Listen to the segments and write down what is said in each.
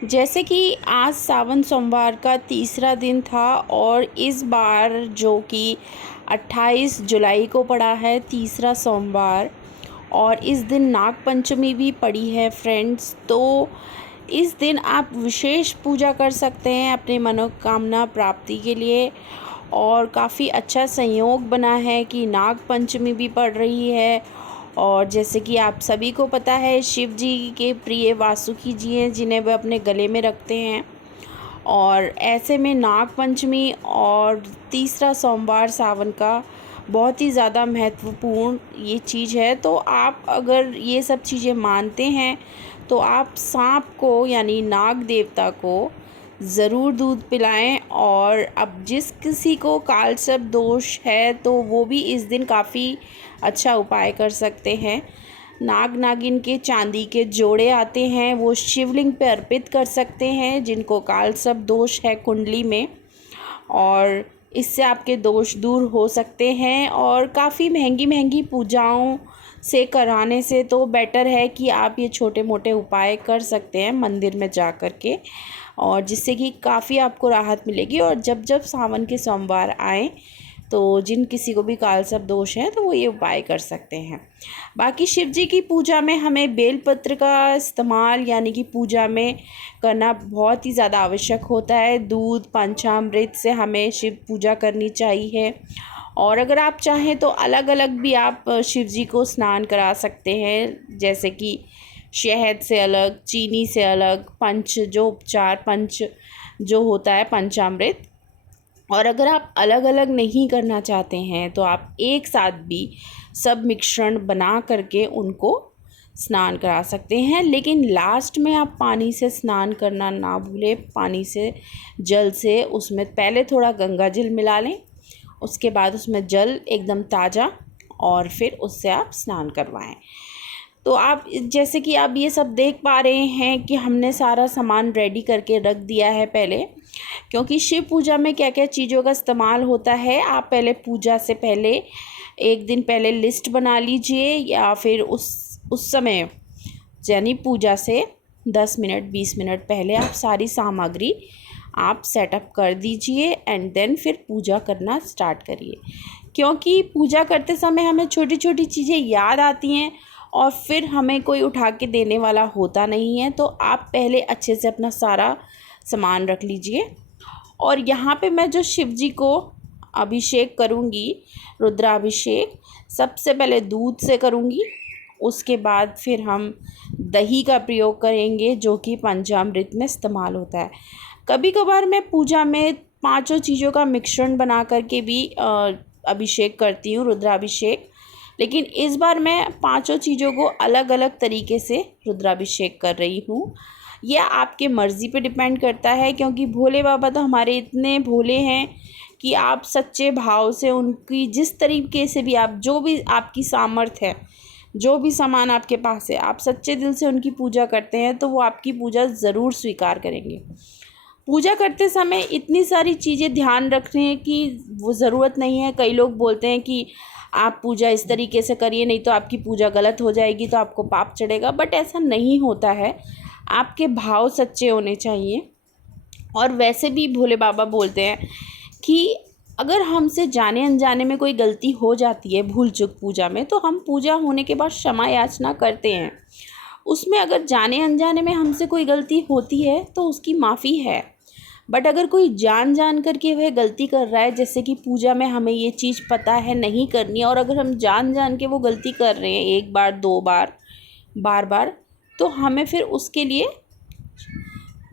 जैसे कि आज सावन सोमवार का तीसरा दिन था और इस बार जो कि 28 जुलाई को पड़ा है तीसरा सोमवार और इस दिन नाग पंचमी भी पड़ी है फ्रेंड्स। तो इस दिन आप विशेष पूजा कर सकते हैं अपने मनोकामना प्राप्ति के लिए और काफ़ी अच्छा संयोग बना है कि नाग पंचमी भी पड़ रही है। और जैसे कि आप सभी को पता है शिव जी के प्रिय वासुकी जी हैं जिन्हें वे अपने गले में रखते हैं और ऐसे में नाग पंचमी और तीसरा सोमवार सावन का बहुत ही ज़्यादा महत्वपूर्ण ये चीज़ है। तो आप अगर ये सब चीज़ें मानते हैं तो आप सांप को यानी नाग देवता को ज़रूर दूध पिलाएं। और अब जिस किसी को कालसर्प दोष है तो वो भी इस दिन काफ़ी अच्छा उपाय कर सकते हैं। नाग नागिन के चांदी के जोड़े आते हैं, वो शिवलिंग पे अर्पित कर सकते हैं जिनको कालसर्प दोष है कुंडली में, और इससे आपके दोष दूर हो सकते हैं। और काफ़ी महंगी महंगी पूजाओं से कराने से तो बेटर है कि आप ये छोटे मोटे उपाय कर सकते हैं मंदिर में जा कर के, और जिससे कि काफ़ी आपको राहत मिलेगी। और जब जब सावन के सोमवार आए तो जिन किसी को भी कालसर्प दोष है तो वो ये उपाय कर सकते हैं। बाकी शिव जी की पूजा में हमें बेलपत्र का इस्तेमाल यानी कि पूजा में करना बहुत ही ज़्यादा आवश्यक होता है। दूध पंचामृत से हमें शिव पूजा करनी चाहिए। और अगर आप चाहें तो अलग अलग भी आप शिव जी को स्नान करा सकते हैं, जैसे कि शहद से अलग, चीनी से अलग, पंच जो उपचार पंच जो होता है पंचामृत। और अगर आप अलग अलग नहीं करना चाहते हैं तो आप एक साथ भी सब मिश्रण बना करके उनको स्नान करा सकते हैं। लेकिन लास्ट में आप पानी से स्नान करना ना भूलें। पानी से जल से उसमें पहले थोड़ा गंगा जल मिला लें, उसके बाद उसमें जल एकदम ताज़ा और फिर उससे आप स्नान करवाएं। तो आप जैसे कि आप ये सब देख पा रहे हैं कि हमने सारा सामान रेडी करके रख दिया है पहले, क्योंकि शिव पूजा में क्या क्या चीज़ों का इस्तेमाल होता है आप पहले पूजा से पहले एक दिन पहले लिस्ट बना लीजिए, या फिर उस समय यानी पूजा से 10 मिनट 20 मिनट पहले आप सारी सामग्री आप सेटअप कर दीजिए एंड देन फिर पूजा करना स्टार्ट करिए। क्योंकि पूजा करते समय हमें छोटी छोटी चीज़ें याद आती हैं और फिर हमें कोई उठा के देने वाला होता नहीं है। तो आप पहले अच्छे से अपना सारा सामान रख लीजिए। और यहाँ पे मैं जो शिव जी को अभिषेक करूँगी, रुद्राभिषेक, सबसे पहले दूध से करूँगी, उसके बाद फिर हम दही का प्रयोग करेंगे जो कि पंचामृत में इस्तेमाल होता है। कभी कभार मैं पूजा में पांचों चीज़ों का मिश्रण बना करके भी अभिषेक करती हूँ, रुद्राभिषेक। लेकिन इस बार मैं पांचों चीज़ों को अलग अलग तरीके से रुद्राभिषेक कर रही हूँ। यह आपके मर्ज़ी पे डिपेंड करता है, क्योंकि भोले बाबा तो हमारे इतने भोले हैं कि आप सच्चे भाव से उनकी जिस तरीके से भी आप जो भी आपकी सामर्थ्य है, जो भी सामान आपके पास है, आप सच्चे दिल से उनकी पूजा करते हैं तो वो आपकी पूजा ज़रूर स्वीकार करेंगे। पूजा करते समय इतनी सारी चीज़ें ध्यान रखने की वो ज़रूरत नहीं है। कई लोग बोलते हैं कि आप पूजा इस तरीके से करिए नहीं तो आपकी पूजा गलत हो जाएगी, तो आपको पाप चढ़ेगा, बट ऐसा नहीं होता है। आपके भाव सच्चे होने चाहिए। और वैसे भी भोले बाबा बोलते हैं कि अगर हमसे जाने अनजाने में कोई गलती हो जाती है भूल चूक पूजा में, तो हम पूजा होने के बाद क्षमा याचना करते हैं। उसमें अगर जाने अनजाने में हमसे कोई गलती होती है तो उसकी माफ़ी है। बट अगर कोई जान करके वह गलती कर रहा है, जैसे कि पूजा में हमें ये चीज़ पता है नहीं करनी है, और अगर हम जान के वो गलती कर रहे हैं एक बार दो बार बार बार, तो हमें फिर उसके लिए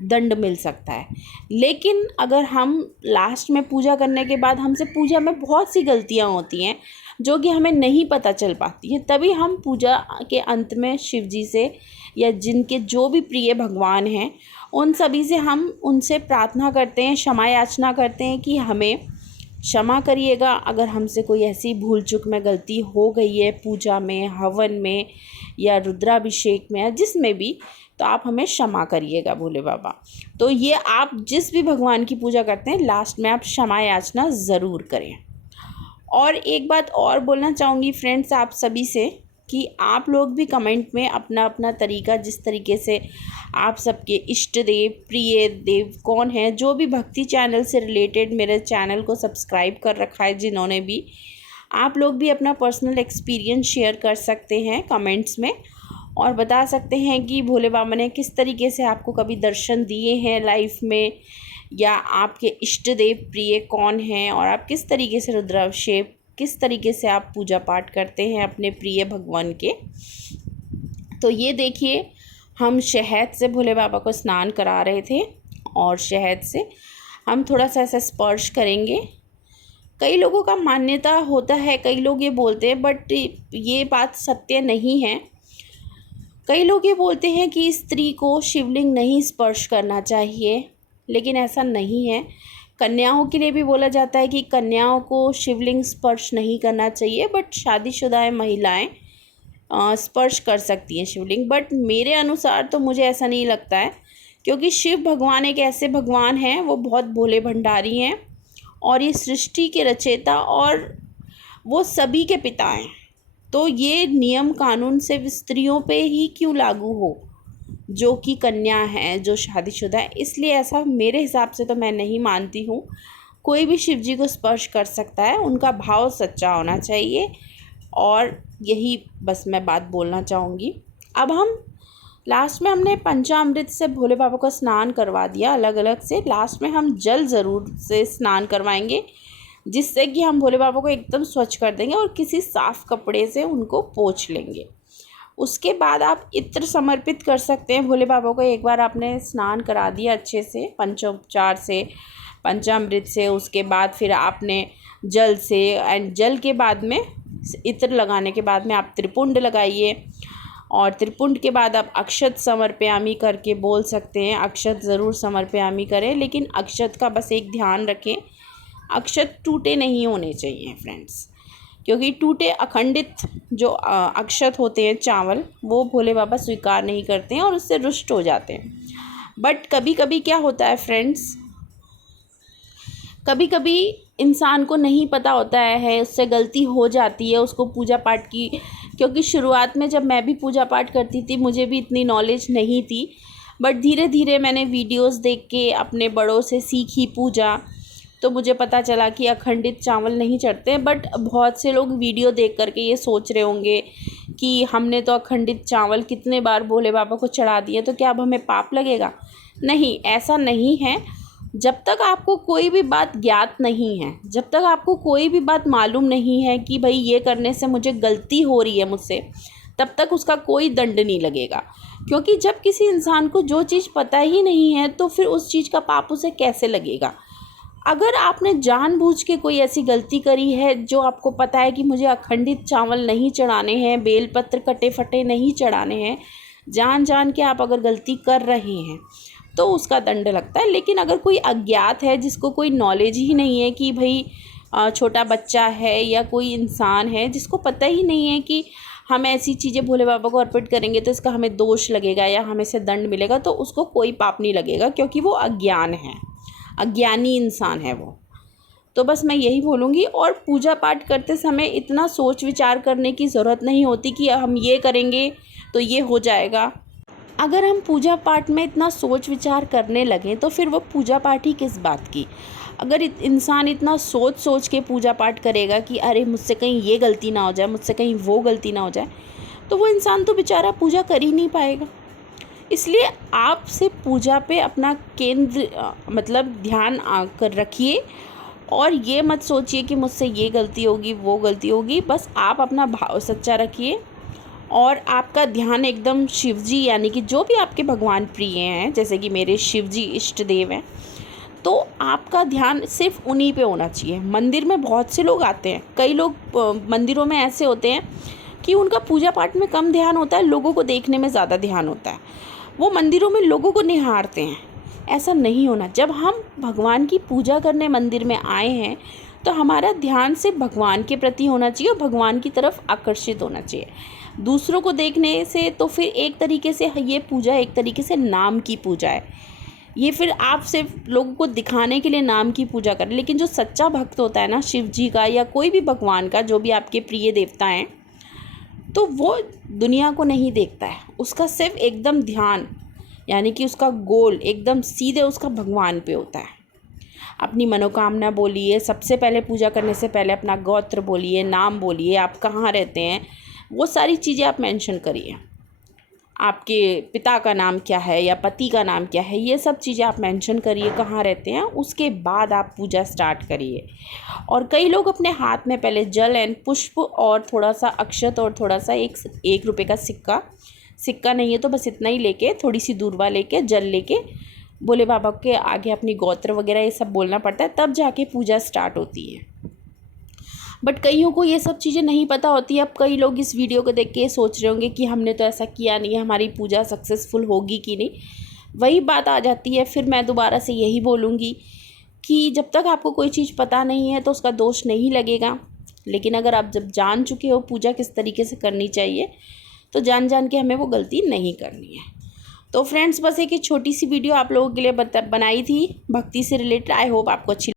दंड मिल सकता है। लेकिन अगर हम लास्ट में पूजा करने के बाद हमसे पूजा में बहुत सी गलतियां होती हैं जो कि हमें नहीं पता चल पाती है, तभी हम पूजा के अंत में शिव जी से या जिनके जो भी प्रिय भगवान हैं उन सभी से हम उनसे प्रार्थना करते हैं, क्षमा याचना करते हैं कि हमें क्षमा करिएगा अगर हमसे कोई ऐसी भूल चूक में गलती हो गई है पूजा में, हवन में या रुद्राभिषेक में या जिसमें भी, तो आप हमें क्षमा करिएगा भोले बाबा। तो ये आप जिस भी भगवान की पूजा करते हैं लास्ट में आप क्षमा याचना ज़रूर करें। और एक बात और बोलना चाहूँगी फ्रेंड्स आप सभी से कि आप लोग भी कमेंट में अपना अपना तरीका, जिस तरीके से आप सबके इष्ट देव, प्रिय देव कौन है, जो भी भक्ति चैनल से रिलेटेड मेरे चैनल को सब्सक्राइब कर रखा है जिन्होंने भी, आप लोग भी अपना पर्सनल एक्सपीरियंस शेयर कर सकते हैं कमेंट्स में और बता सकते हैं कि भोले बाबा ने किस तरीके से आपको कभी दर्शन दिए हैं लाइफ में, या आपके इष्ट देव प्रिय कौन हैं और आप किस तरीके से रुद्राभिषेक, किस तरीके से आप पूजा पाठ करते हैं अपने प्रिय भगवान के। तो ये देखिए, हम शहद से भोले बाबा को स्नान करा रहे थे और शहद से हम थोड़ा सा ऐसा स्पर्श करेंगे। कई लोगों का मान्यता होता है, कई लोग ये बोलते हैं, बट ये बात सत्य नहीं है। कई लोग ये बोलते हैं कि स्त्री को शिवलिंग नहीं स्पर्श करना चाहिए, लेकिन ऐसा नहीं है। कन्याओं के लिए भी बोला जाता है कि कन्याओं को शिवलिंग स्पर्श नहीं करना चाहिए, बट शादीशुदा महिलाएं स्पर्श कर सकती हैं शिवलिंग। बट मेरे अनुसार तो मुझे ऐसा नहीं लगता है, क्योंकि शिव भगवान एक ऐसे भगवान हैं, वो बहुत भोले भंडारी हैं और ये सृष्टि के रचयिता और वो सभी के पिता हैं। तो ये नियम कानून सिर्फ स्त्रियों पे ही क्यों लागू हो जो कि कन्या है, जो शादीशुदा है। इसलिए ऐसा मेरे हिसाब से तो मैं नहीं मानती हूँ। कोई भी शिव जी को स्पर्श कर सकता है, उनका भाव सच्चा होना चाहिए, और यही बस मैं बात बोलना चाहूँगी। अब हम लास्ट में हमने पंचामृत से भोले बाबा को स्नान करवा दिया अलग अलग से। लास्ट में हम जल ज़रूर से स्नान करवाएंगे, जिससे कि हम भोले बाबा को एकदम स्वच्छ कर देंगे और किसी साफ़ कपड़े से उनको पोंछ लेंगे। उसके बाद आप इत्र समर्पित कर सकते हैं भोले बाबा को। एक बार आपने स्नान करा दिया अच्छे से पंचोपचार से, पंचामृत से, उसके बाद फिर आपने जल से, एंड जल के बाद में इत्र लगाने के बाद में आप त्रिपुंड लगाइए, और त्रिपुंड के बाद आप अक्षत समर्पयामी करके बोल सकते हैं। अक्षत ज़रूर समर्पयामी करें, लेकिन अक्षत का बस एक ध्यान रखें, अक्षत टूटे नहीं होने चाहिए फ्रेंड्स, क्योंकि टूटे अखंडित जो अक्षत होते हैं चावल, वो भोले बाबा स्वीकार नहीं करते हैं और उससे रुष्ट हो जाते हैं। बट कभी कभी क्या होता है फ्रेंड्स, कभी कभी इंसान को नहीं पता होता है, उससे गलती हो जाती है उसको पूजा पाठ की। क्योंकि शुरुआत में जब मैं भी पूजा पाठ करती थी, मुझे भी इतनी नॉलेज नहीं थी, बट धीरे धीरे मैंने वीडियोस देख के अपने बड़ों से सीखी पूजा, तो मुझे पता चला कि अखंडित चावल नहीं चढ़ते। बट बहुत से लोग वीडियो देख करके ये सोच रहे होंगे कि हमने तो अखंडित चावल कितने बार भोले बाबा को चढ़ा दिए, तो क्या अब हमें पाप लगेगा? नहीं, ऐसा नहीं है। जब तक आपको कोई भी बात ज्ञात नहीं है, जब तक आपको कोई भी बात मालूम नहीं है कि भाई ये करने से मुझे गलती हो रही है मुझसे, तब तक उसका कोई दंड नहीं लगेगा। क्योंकि जब किसी इंसान को जो चीज़ पता ही नहीं है, तो फिर उस चीज़ का पाप उसे कैसे लगेगा। अगर आपने जानबूझ के कोई ऐसी गलती करी है, जो आपको पता है कि मुझे अखंडित चावल नहीं चढ़ाने हैं, बेलपत्र कटे फटे नहीं चढ़ाने हैं, जान जान के आप अगर गलती कर रहे हैं, तो उसका दंड लगता है। लेकिन अगर कोई अज्ञात है, जिसको कोई नॉलेज ही नहीं है कि भाई छोटा बच्चा है या कोई इंसान है जिसको पता ही नहीं है कि हम ऐसी चीज़ें भोले बाबा को अर्पित करेंगे तो इसका हमें दोष लगेगा या हमें से दंड मिलेगा, तो उसको कोई पाप नहीं लगेगा, क्योंकि वो अज्ञान है, अज्ञानी इंसान है वो। तो बस मैं यही बोलूँगी। और पूजा पाठ करते समय इतना सोच विचार करने की ज़रूरत नहीं होती कि हम ये करेंगे तो ये हो जाएगा। अगर हम पूजा पाठ में इतना सोच विचार करने लगें, तो फिर वो पूजा पाठ ही किस बात की। अगर इंसान इतना सोच सोच के पूजा पाठ करेगा कि अरे मुझसे कहीं ये गलती ना हो जाए, मुझसे कहीं वो गलती ना हो जाए, तो वो इंसान तो बेचारा पूजा कर ही नहीं पाएगा। इसलिए आप से पूजा पे अपना केंद्र मतलब ध्यान कर रखिए, और ये मत सोचिए कि मुझसे ये गलती होगी वो गलती होगी। बस आप अपना भाव सच्चा रखिए और आपका ध्यान एकदम शिव जी, यानी कि जो भी आपके भगवान प्रिय हैं, जैसे कि मेरे शिव जी इष्ट देव हैं, तो आपका ध्यान सिर्फ उन्हीं पे होना चाहिए। मंदिर में बहुत से लोग आते हैं, कई लोग मंदिरों में ऐसे होते हैं कि उनका पूजा पाठ में कम ध्यान होता है, लोगों को देखने में ज़्यादा ध्यान होता है, वो मंदिरों में लोगों को निहारते हैं। ऐसा नहीं होना। जब हम भगवान की पूजा करने मंदिर में आए हैं, तो हमारा ध्यान सिर्फ भगवान के प्रति होना चाहिए और भगवान की तरफ आकर्षित होना चाहिए। दूसरों को देखने से तो फिर एक तरीके से ये पूजा एक तरीके से नाम की पूजा है। ये फिर आप सिर्फ लोगों को दिखाने के लिए नाम की पूजा करें। लेकिन जो सच्चा भक्त होता है ना शिव जी का या कोई भी भगवान का, जो भी आपके प्रिय देवता हैं, तो वो दुनिया को नहीं देखता है, उसका सिर्फ एकदम ध्यान, यानी कि उसका गोल एकदम सीधे उसका भगवान पे होता है। अपनी मनोकामना बोलिए, सबसे पहले पूजा करने से पहले अपना गोत्र बोलिए, नाम बोलिए, आप कहाँ रहते हैं, वो सारी चीज़ें आप मेंशन करिए। आपके पिता का नाम क्या है या पति का नाम क्या है, ये सब चीज़ें आप मेंशन करिए, कहाँ रहते हैं। उसके बाद आप पूजा स्टार्ट करिए। और कई लोग अपने हाथ में पहले जल एंड पुष्प और थोड़ा सा अक्षत और थोड़ा सा एक रुपये का सिक्का नहीं है तो बस इतना ही लेके, थोड़ी सी दूरवा लेके, जल लेके भोले बाबा के आगे अपनी गोत्र वगैरह ये सब बोलना पड़ता है, तब जाके पूजा स्टार्ट होती है। बट कईयों को ये सब चीज़ें नहीं पता होती। अब कई लोग इस वीडियो को देख के सोच रहे होंगे कि हमने तो ऐसा किया नहीं है, हमारी पूजा सक्सेसफुल होगी कि नहीं। वही बात आ जाती है, फिर मैं दोबारा से यही बोलूँगी कि जब तक आपको कोई चीज़ पता नहीं है तो उसका दोष नहीं लगेगा। लेकिन अगर आप जब जान चुके हो पूजा किस तरीके से करनी चाहिए, तो जान जान के हमें वो गलती नहीं करनी है। तो फ्रेंड्स, बस एक छोटी सी वीडियो आप लोगों के लिए बनाई थी भक्ति से रिलेटेड। आई होप आपको अच्छी